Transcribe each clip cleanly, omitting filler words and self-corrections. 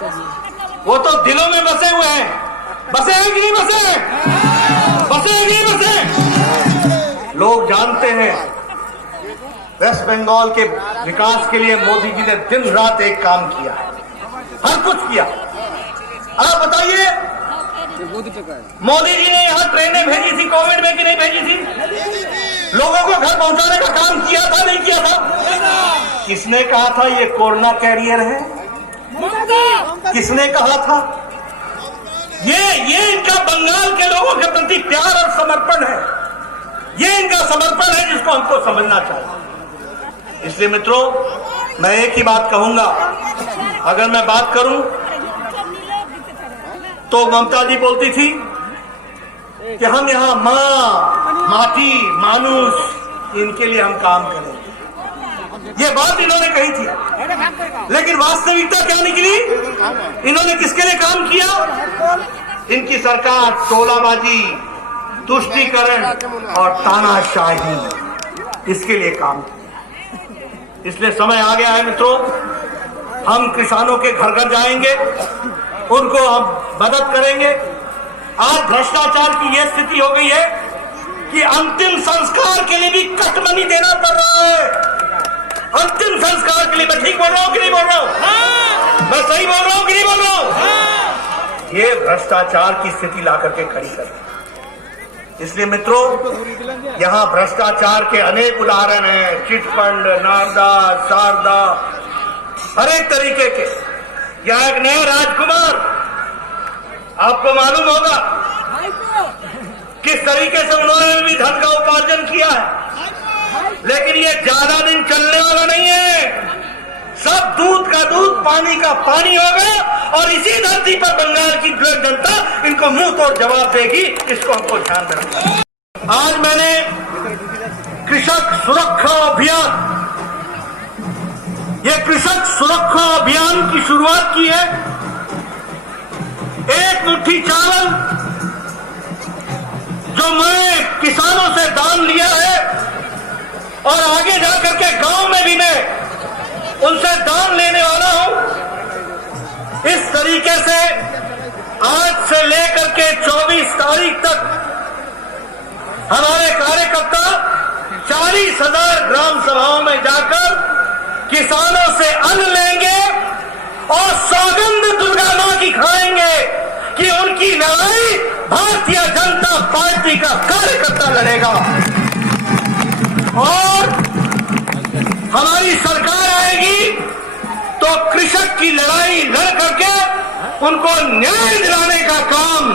वो तो दिलों में बसे हुए हैं। बसे हैं कि नहीं बसे हैं? बसे हैं कि नहीं बसे? लोग जानते हैं वेस्ट बंगाल के विकास के लिए मोदी जी ने दिन रात एक काम किया है, हर कुछ किया। आप बताइए, मोदी जी ने यहाँ ट्रेनें भेजी थी कोविड में कि नहीं भेजी थी? लोगों को घर पहुंचाने का काम किया था नहीं किया था? किसने कहा था ये कोरोना कैरियर है? किसने कहा था? ये इनका बंगाल के लोगों के प्रति प्यार और समर्पण है। ये इनका समर्पण है जिसको हमको समझना चाहिए। इसलिए मित्रों, मैं एक ही बात कहूंगा, अगर मैं बात करूं तो ममता जी बोलती थी कि हम यहाँ माँ, माटी, मानुष, इनके लिए हम काम करें। ये बात इन्होंने कही थी, लेकिन वास्तविकता क्या निकली? इन्होंने किसके लिए काम किया? इनकी सरकार टोलाबाजी, तुष्टीकरण और तानाशाही, इसके लिए काम किया। इसलिए समय आ गया है मित्रों, हम किसानों के घर घर जाएंगे, उनको हम मदद करेंगे। आज भ्रष्टाचार की यह स्थिति हो गई है कि अंतिम संस्कार के लिए भी कट मनी देना पड़ रहा है। अंतिम संस्कार के लिए मैं ठीक बोल रहा हूं कि नहीं बोल रहा हूं? मैं सही बोल रहा हूं कि नहीं बोल रहा हूं? ये भ्रष्टाचार की स्थिति ला करके खड़ी कर। इसलिए मित्रों, यहां भ्रष्टाचार के अनेक उदाहरण हैं, चिटफंड, नारदा, शारदा, हर एक तरीके के। यहां एक नया राजकुमार, आपको मालूम होगा किस तरीके से उन्होंने भी धन का उपार्जन किया है, लेकिन ये ज्यादा दिन चलने वाला नहीं है। सब दूध का दूध, पानी का पानी होगा और इसी धरती पर बंगाल की जनता इनको मुंह तोड़ जवाब देगी। इसको हमको ध्यान में रखना। आज मैंने कृषक सुरक्षा अभियान, ये कृषक सुरक्षा अभियान की शुरुआत की है। एक मुट्ठी चावल जो मैं किसानों से दान लिया है और आगे जाकर के गांव में भी मैं उनसे दान लेने वाला हूं। इस तरीके से आज से लेकर के 24 तारीख तक हमारे कार्यकर्ता 40,000 ग्राम सभाओं में जाकर किसानों से अन्न लेंगे और सौगंध दुर्गा मां की खाएंगे कि उनकी लड़ाई भारतीय जनता पार्टी का कार्यकर्ता लड़ेगा और हमारी सरकार आएगी तो कृषक की लड़ाई लड़ करके उनको न्याय दिलाने का काम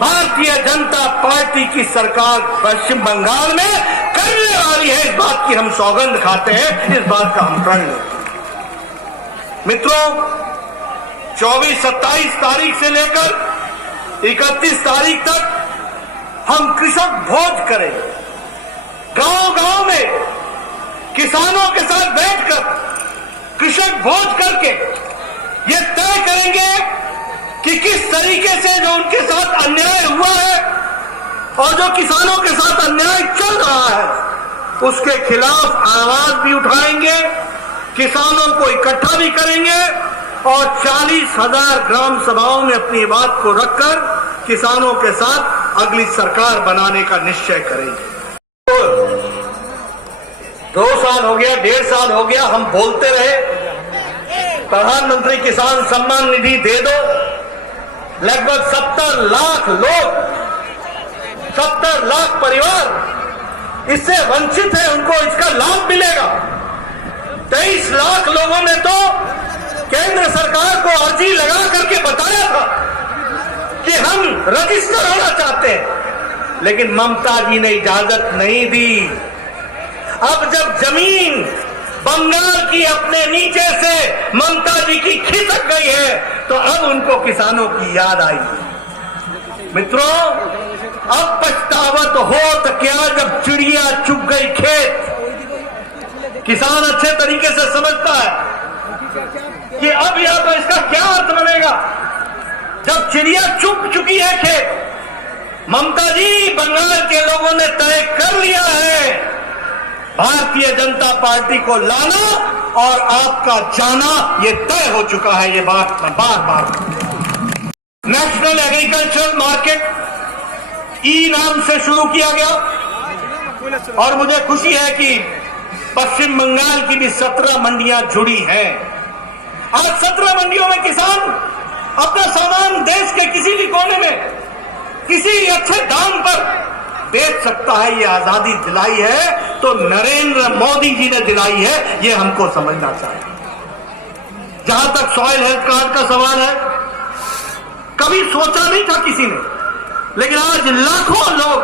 भारतीय जनता पार्टी की सरकार पश्चिम बंगाल में करने वाली है। इस बात की हम सौगंध खाते हैं, इस बात का हम प्रण लेते हैं। मित्रों, 24-27 तारीख से लेकर 31 तारीख तक हम कृषक भोज करेंगे। गांव-गांव में किसानों के साथ बैठकर कृषक भोज करके ये तय करेंगे कि किस तरीके से जो उनके साथ अन्याय हुआ है और जो किसानों के साथ अन्याय चल रहा है उसके खिलाफ आवाज भी उठाएंगे, किसानों को इकट्ठा भी करेंगे और 40,000 ग्राम सभाओं में अपनी बात को रखकर किसानों के साथ अगली सरकार बनाने का निश्चय करेंगे। 2 साल हो गया, 1.5 साल हो गया, हम बोलते रहे प्रधानमंत्री किसान सम्मान निधि दे दो। लगभग 70 लाख लोग, 70 लाख परिवार इससे वंचित है, उनको इसका लाभ मिलेगा। 23 लाख लोगों ने तो केंद्र सरकार को अर्जी लगा करके बताया था कि हम रजिस्टर होना चाहते हैं, लेकिन ममता जी ने इजाजत नहीं दी। अब जब जमीन बंगाल की अपने नीचे से ममता जी की खिसक गई है तो अब उनको किसानों की याद आई। मित्रों, अब पछतावत हो तो क्या जब चिड़िया चुग गई खेत। किसान अच्छे तरीके से समझता है कि अब यह तो इसका क्या अर्थ बनेगा जब चिड़िया चुग चुकी है खेत। ममता जी, बंगाल के लोगों ने तय कर लिया है भारतीय जनता पार्टी को लाना और आपका जाना ये तय हो चुका है। ये बात मैं बार बार, नेशनल एग्रीकल्चर मार्केट ई नाम से शुरू किया गया और मुझे खुशी है कि पश्चिम बंगाल की भी 17 मंडियां जुड़ी हैं। आज 17 मंडियों में किसान अपना सामान देश के किसी भी कोने में किसी अच्छे दाम पर बेच सकता है। ये आजादी दिलाई है तो नरेंद्र मोदी जी ने दिलाई है, ये हमको समझना चाहिए। जहां तक सॉइल हेल्थ कार्ड का सवाल है, कभी सोचा नहीं था किसी ने, लेकिन आज लाखों लोग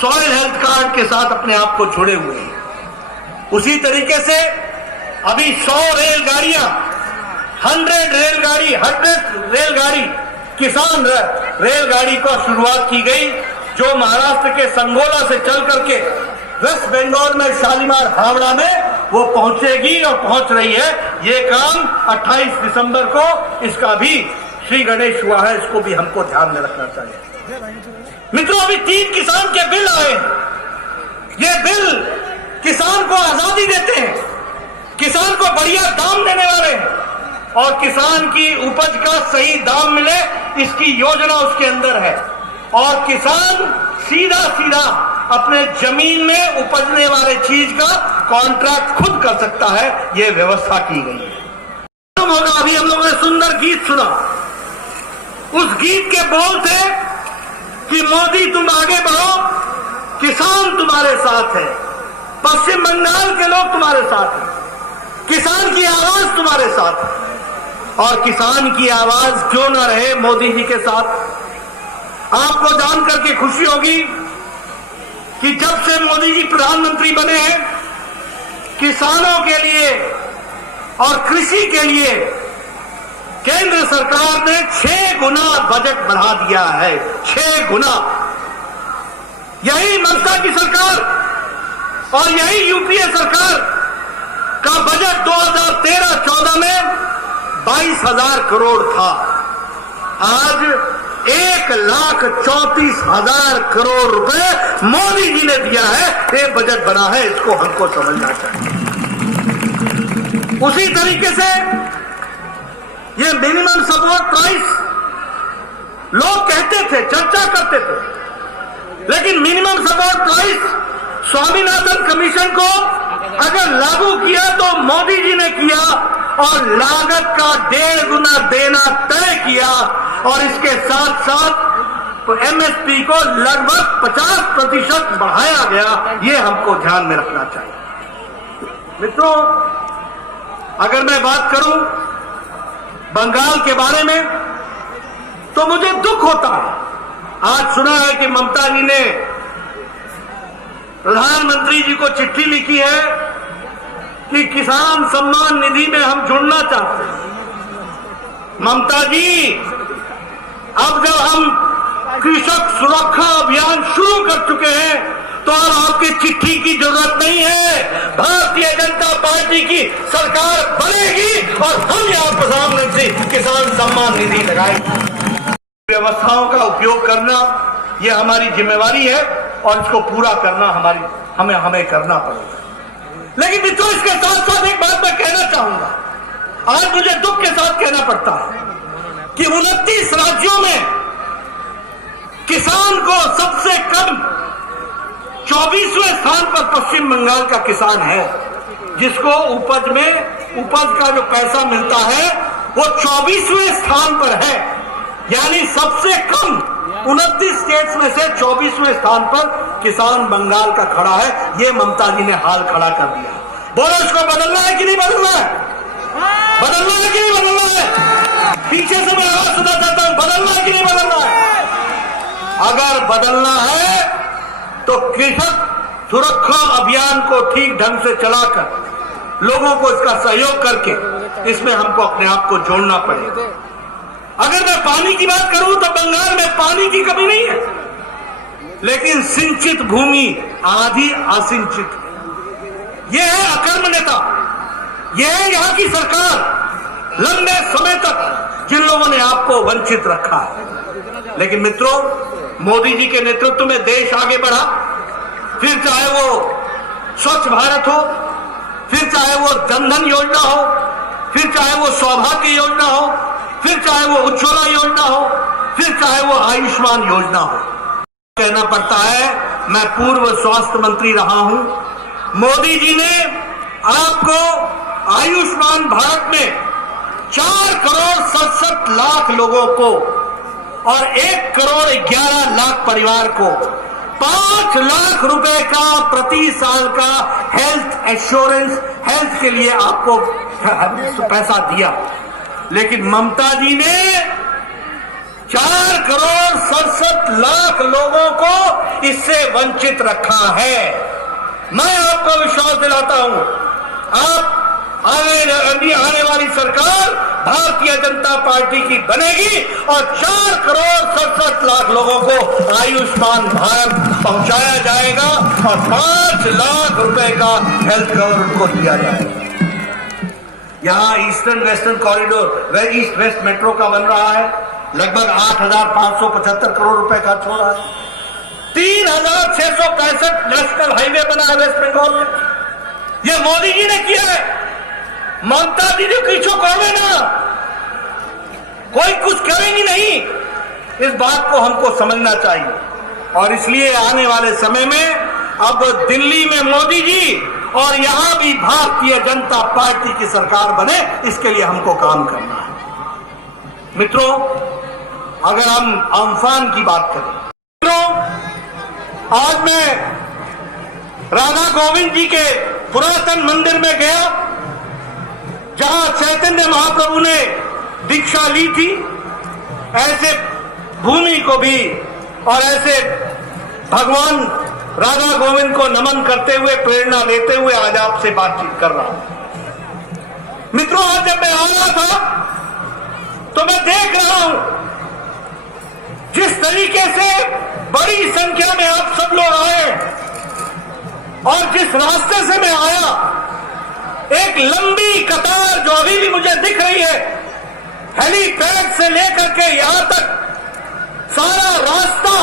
सॉइल हेल्थ कार्ड के साथ अपने आप को जुड़े हुए हैं। उसी तरीके से अभी 100 रेलगाड़ियां, 100 रेलगाड़ी किसान रेलगाड़ी को शुरुआत की गई, जो महाराष्ट्र के संगोला से चल करके वेस्ट बंगाल में शालीमार हावड़ा में वो पहुंचेगी और पहुंच रही है। ये काम 28 दिसंबर को इसका भी श्री गणेश हुआ है, इसको भी हमको ध्यान में रखना चाहिए। मित्रों, अभी 3 किसान के बिल आए। ये बिल किसान को आजादी देते हैं, किसान को बढ़िया दाम देने वाले हैं और किसान की उपज का सही दाम मिले, इसकी योजना उसके अंदर है। और किसान सीधा सीधा अपने जमीन में उपजने वाले चीज का कॉन्ट्रैक्ट खुद कर सकता है, ये व्यवस्था की गई है। अभी हम लोगों ने सुंदर गीत सुना, उस गीत के बोल थे कि मोदी तुम आगे बढ़ो, किसान तुम्हारे साथ है, पश्चिम बंगाल के लोग तुम्हारे साथ हैं, किसान की आवाज तुम्हारे साथ है। और किसान की आवाज क्यों न रहे मोदी जी के साथ। आपको जान करके खुशी होगी कि जब से मोदी जी प्रधानमंत्री बने हैं, किसानों के लिए और कृषि के लिए केंद्र सरकार ने 6 गुना बजट बढ़ा दिया है। 6 गुना। यही ममता की सरकार और यही यूपीए सरकार का बजट 2013-14 में 22,000 करोड़ था। आज 1,34,000 करोड़ रुपए मोदी जी ने दिया है, ये बजट बना है, इसको हमको समझना चाहिए। उसी तरीके से ये मिनिमम सपोर्ट प्राइस लोग कहते थे, चर्चा करते थे, लेकिन minimum support price Swaminathan commission को अगर लागू किया तो मोदी जी ने किया और लागत का 1.5 गुना देना तय किया और इसके साथ साथ एमएसपी को लगभग 50% बढ़ाया गया। ये हमको ध्यान में रखना चाहिए। मित्रों, अगर मैं बात करूं बंगाल के बारे में तो मुझे दुख होता है। आज सुना है कि ममता जी ने प्रधानमंत्री जी को चिट्ठी लिखी है कि किसान सम्मान निधि में हम जुड़ना चाहते हैं। ममता जी, अब जब हम कृषक सुरक्षा अभियान शुरू कर चुके हैं तो अब आपकी चिट्ठी की जरूरत नहीं है। भारतीय जनता पार्टी की सरकार बनेगी और हम यहाँ प्रधानमंत्री किसान सम्मान निधि लगाएंगे। व्यवस्थाओं का उपयोग करना ये हमारी जिम्मेवारी है और इसको पूरा करना हमें करना पड़ेगा। लेकिन मित्रों, इसके साथ साथ एक बात मैं कहना चाहूंगा। आज मुझे दुख के साथ कहना पड़ता है कि 29 राज्यों में किसान को सबसे कम 24वें स्थान पर पश्चिम बंगाल का किसान है, जिसको उपज का जो पैसा मिलता है वो 24वें स्थान पर है। यानी सबसे कम 29 स्टेट्स में से 24वें स्थान पर किसान बंगाल का खड़ा है। ये ममता जी ने हाल खड़ा कर दिया। बोलो, इसको बदलना है कि नहीं बदलना है? बदलना है कि नहीं बदलना है? पीछे से मैं आवाज सुना चाहता हूं, बदलना है कि नहीं बदलना है? अगर बदलना है तो कृषक सुरक्षा अभियान को ठीक ढंग से चलाकर लोगों को इसका सहयोग करके इसमें हमको अपने आप को जोड़ना पड़ेगा। अगर मैं पानी की बात करूं तो बंगाल में पानी की कमी नहीं है, लेकिन सिंचित भूमि आधी असिंचित है। यह है अकर्मण्यता, यह है यहां की सरकार लंबे समय तक जिन लोगों ने आपको वंचित रखा है। लेकिन मित्रों, मोदी जी के नेतृत्व में देश आगे बढ़ा। फिर चाहे वो स्वच्छ भारत हो, फिर चाहे वो जनधन योजना हो, फिर चाहे वो सौभाग्य योजना हो, फिर चाहे वो उज्ज्वला योजना हो, फिर चाहे वो आयुष्मान योजना हो। कहना पड़ता है, मैं पूर्व स्वास्थ्य मंत्री रहा हूं। मोदी जी ने आपको आयुष्मान भारत में 4 करोड़ 67 लाख लोगों को और 1 करोड़ 11 लाख परिवार को 5 लाख रुपए का प्रति साल का हेल्थ इंश्योरेंस, हेल्थ के लिए आपको पैसा दिया। लेकिन ममता जी ने 4 करोड़ 67 लाख लोगों को इससे वंचित रखा है। मैं आपको विश्वास दिलाता हूं, आप आने वाली सरकार भारतीय जनता पार्टी की बनेगी और 4 करोड़ 67 लाख लोगों को आयुष्मान भारत पहुंचाया जाएगा और 5 लाख रुपए का हेल्थ कवर उनको दिया जाएगा। यहां eastern western corridor, east west metro का बन रहा है, लगभग 8,575 करोड़ रुपए खर्च हो रहा है। 3,665 नेशनल हाईवे बना है वेस्ट बंगाल में, यह मोदी जी ने किया है। ममता जी ने पीछे कोवे ना, कोई कुछ करेंगी नहीं। इस बात को हमको समझना चाहिए और इसलिए आने वाले समय में अब दिल्ली में मोदी जी और यहां भी भारतीय जनता पार्टी की सरकार बने, इसके लिए हमको काम करना है। मित्रों, अगर हम अम्फान की बात करें, मित्रों, आज मैं राधा गोविंद जी के पुरातन मंदिर में गया, जहां चैतन्य महाप्रभु ने दीक्षा ली थी। ऐसे भूमि को भी और ऐसे भगवान राधा गोविंद को नमन करते हुए, प्रेरणा लेते हुए आज आपसे बातचीत कर रहा हूं। मित्रों, आज जब मैं आ रहा था तो मैं देख रहा हूं जिस तरीके से बड़ी संख्या में आप सब लोग आए और जिस रास्ते से मैं आया, एक लंबी कतार जो अभी भी मुझे दिख रही है, हेलीपैड से लेकर के यहां तक सारा रास्ता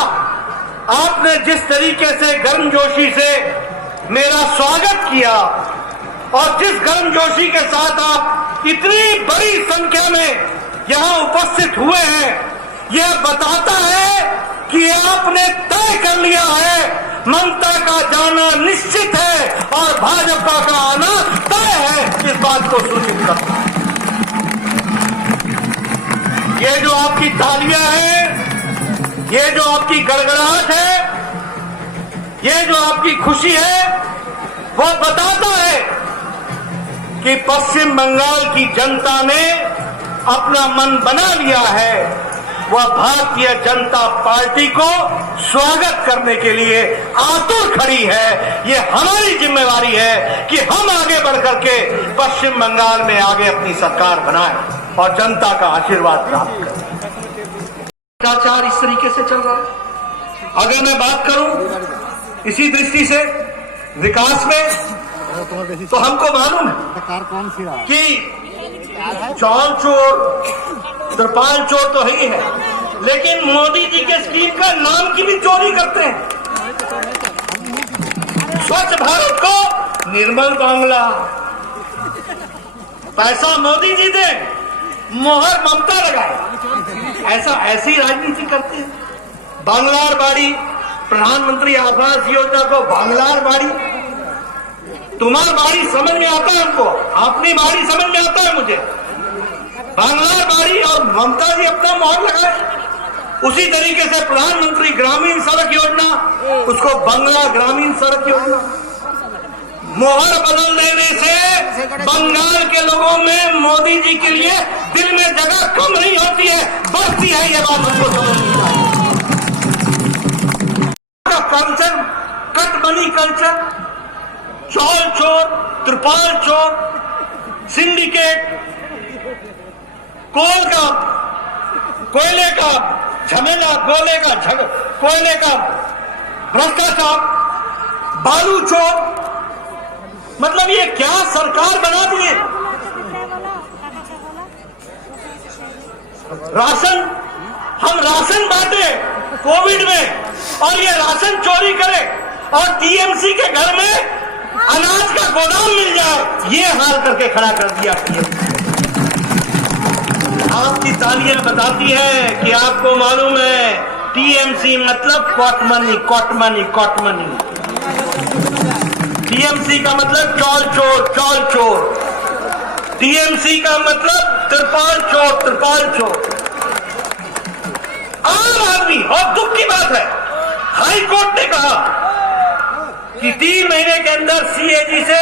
आपने जिस तरीके से गर्मजोशी से मेरा स्वागत किया और जिस गर्मजोशी के साथ आप इतनी बड़ी संख्या में यहां उपस्थित हुए हैं, यह बताता है कि आपने तय कर लिया है ममता का जाना निश्चित है और भाजपा का आना तय है। इस बात को सूचित करता है। ये जो आपकी तालियां हैं, ये जो आपकी गड़गड़ाहट है, ये जो आपकी खुशी है, वो बताता है कि पश्चिम बंगाल की जनता ने अपना मन बना लिया है। वह भारतीय जनता पार्टी को स्वागत करने के लिए आतुर खड़ी है। ये हमारी जिम्मेवारी है कि हम आगे बढ़कर के पश्चिम बंगाल में आगे अपनी सरकार बनाएं और जनता का आशीर्वाद प्राप्त करें। भ्रष्टाचार इस तरीके से चल रहा है। अगर मैं बात करूं इसी दृष्टि से विकास में, तो हमको मालूम है कि चौल चोर, त्रिपाल चोर तो ही है, लेकिन मोदी जी के स्कीम का नाम की भी चोरी करते हैं। स्वच्छ भारत को निर्मल बांग्ला, पैसा मोदी जी दे, मोहर ममता लगाए, ऐसी राजनीति करते हैं। बांग्लार बाड़ी, प्रधानमंत्री आवास योजना को बांग्लार बाड़ी, तुम्हारी बाड़ी समझ में आता है हमको, अपनी बाड़ी समझ में आता है मुझे। बांग्लार बाड़ी और ममता जी अपना मोहर लगाए। उसी तरीके से प्रधानमंत्री ग्रामीण सड़क योजना, उसको बंगला ग्रामीण सड़क योजना। मोहर बदल देने से बंगाल के लोगों में मोदी जी के लिए दिल में जगह कम नहीं होती है, बढ़ती है। ये बात हमको समझनी चाहिए। कल्चर, कट मनी कल्चर, चौल चोर, त्रिपाल चोर, सिंडिकेट, कोयले का झमेला, कोयले का भ्रष्टाचार, बालू चोर, मतलब ये क्या सरकार बना दी है। हम राशन बांटे कोविड में और ये राशन चोरी करे और टीएमसी के घर में अनाज का गोदाम मिल जाए, ये हाल करके खड़ा कर दिया टीएमसी। आपकी तालियां बताती है कि आपको मालूम है टीएमसी मतलब कॉटमनी, कॉटमनी, कॉटमनी। टीएमसी का मतलब चौल चोर, चौल चोर। टीएमसी का मतलब त्रिपाल चोर, त्रिपाल चोर। आम आदमी, और दुख की बात है हाई कोर्ट ने कहा कि 3 महीने के अंदर सीएजी से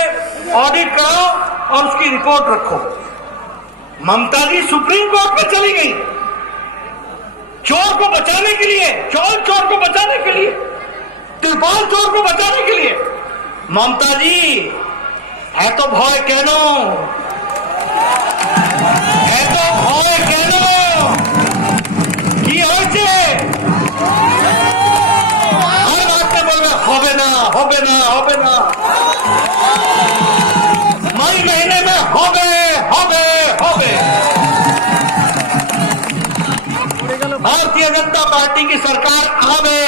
ऑडिट कराओ और उसकी रिपोर्ट रखो। ममता जी सुप्रीम कोर्ट में चली गई चोर को बचाने के लिए, चोर चोर को बचाने के लिए, त्रिपाल चोर को बचाने के लिए। ममता जी है तो भय कहनो, है तो भय कहनो की হয়েছে हर बात में बोल रहे होबे ना, होबे ना, होबे ना, मई महीने में होबे, होबे, होबे। भारतीय जनता पार्टी की सरकार आवे,